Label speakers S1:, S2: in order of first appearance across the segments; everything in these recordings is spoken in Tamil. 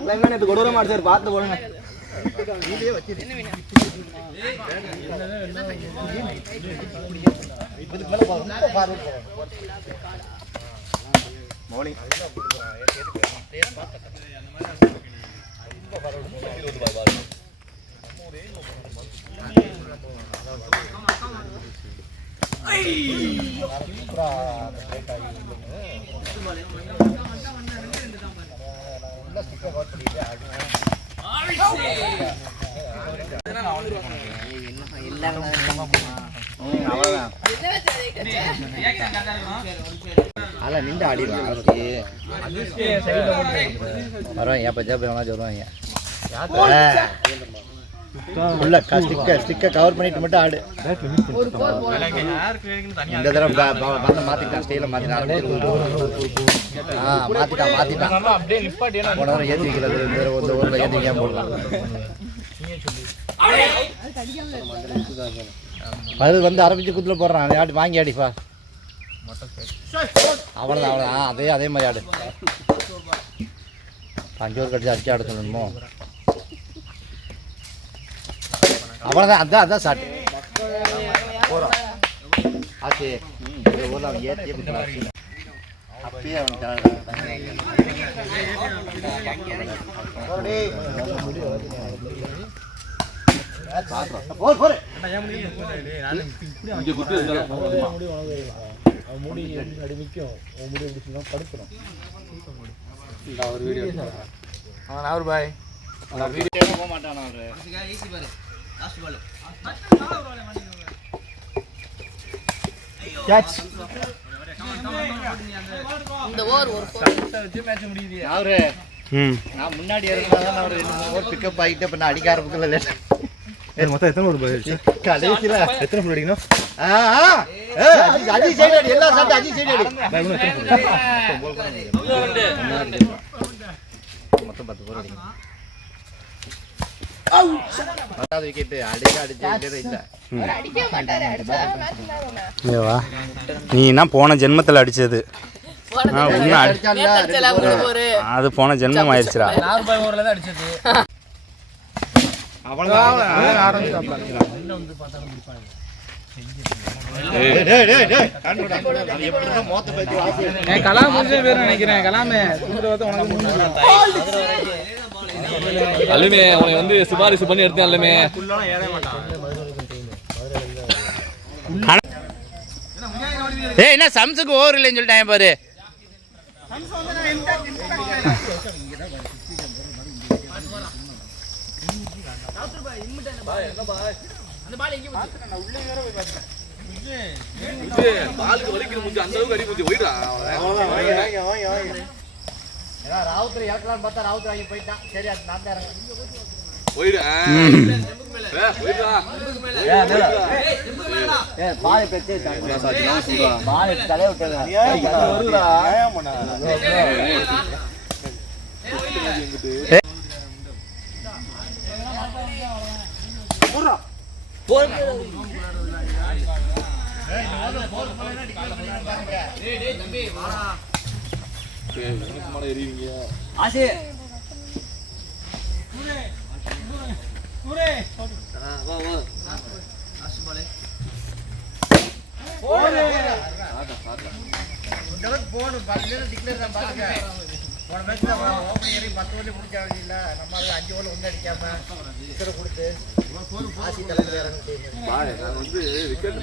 S1: இல்லைங்க நேற்று கொடூர மாடிச்சார் பார்த்து போடுங்க ம், அவ்வளவுதான்
S2: அல்ல நின்று ஆடிடலாம் அதுக்கு வரோம் ஏப்ப ஜேப்ப சொல்லுவாங்க உள்ள ஸ்டிக்கை ஸ்டிக்கை கவர் பண்ணிட்டு மட்டும் ஆடு. இந்த தடவை ப- ப- பந்த மாத்திட்டான் ஸ்டைல மாத்திட்டான் ஆ மாத்திட்டான் மாத்திட்டான். போன தடவை ஏத்தி இந்த தடவை இந்த ஊர்ல ஏத்தி போடலாம் அது வந்து அரபிச்சு குத்துல போடுறான். அதை ஆடி வாங்கி ஆடிப்பா. அவ்வளோதான் அவ்வளோதான் அதே அதே மாதிரி ஆடு. அஞ்சு கட்டி அடிச்சு ஆட சொல்லணுமோ? அவ்வளோதான் அதான் அதான் சாட்டு போகிறோம் ஆச்சு. ஊரில் அவன் அப்பயே அவன் போர் போர்
S1: அவர் பாய்.
S2: போக மாட்டான் அவரு?
S3: இந்த ஓவர் ஒரு
S2: அவரு நான் முன்னாடி இருந்தாதான் அவர் ஓவர் பிக்கப் ஆகிட்டு இப்போ நான் அடிக்க ஆரம்பிக்கல லேட்
S1: மொத்தம் எத்தனை ஒரு பாய்
S2: கடைசியில்
S1: எத்தனை ஃபுல் அடிக்கணும்
S2: ஆ ஆ அஜி சைடு அடி எல்லா சாப்பிட்டு அஜி சைடு அடி மொத்தம் பத்து பேர் அடிக்கணும் பத்தாவது இல்லை.
S4: ஏவா நீ என்ன போன ஜென்மத்தில் அடிச்சது? அது போன ஜென்மம் ஆயிடுச்சுடா.
S2: டேய், டேய், டேய், டேய். கண்டுடா. அது எப்படிதான் மோத்த பேத்தி வாசி
S1: என் கலாம் முடிஞ்ச பேர் நினைக்கிறேன். கலாமே உனக்கு முன்னாடி
S5: அல்லுமே உனக்கு வந்து சிபாரிசு பண்ணி எடுத்தேன் அல்லுமே.
S4: ஏய் என்ன சம்ஸுக்கு ஓவர் இல்லைன்னு சொல்லிட்டாங்க பாரு.
S5: பாலுக்கு வலிக்கிற முடிஞ்சு அந்த அளவுக்கு அடி முடிஞ்சு
S2: ஏன்னா ராவுத்தர் இறக்கலாம்னு பார்த்தா ராவுத்தர் வாங்கி போயிட்டான். சரி அது நான் தான் இறங்குறேன்.
S5: போயிடு போயிடா
S2: பாலை பெற்று தான் போன மேட்ச் தான் ஓப்பனிங் ஏறி பத்து ஓவர் முடிக்க வேண்டியதில்ல நம்ம அஞ்சு ஓவர் ஒன்று அடிக்காம இத்தனை கொடுத்து ஆசி தலைவர்
S5: நான் வந்து விக்கெட்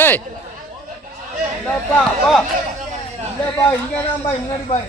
S4: ஏய்.
S1: இல்லப்பா பா. இல்லப்பா இங்க பாய்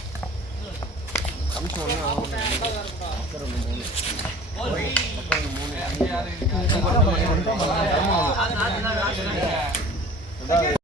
S2: நிமிஷம் ஒன்று
S1: அப்புறம் ரெண்டு மூணு
S3: அப்புறம்
S1: மூணு அஞ்சு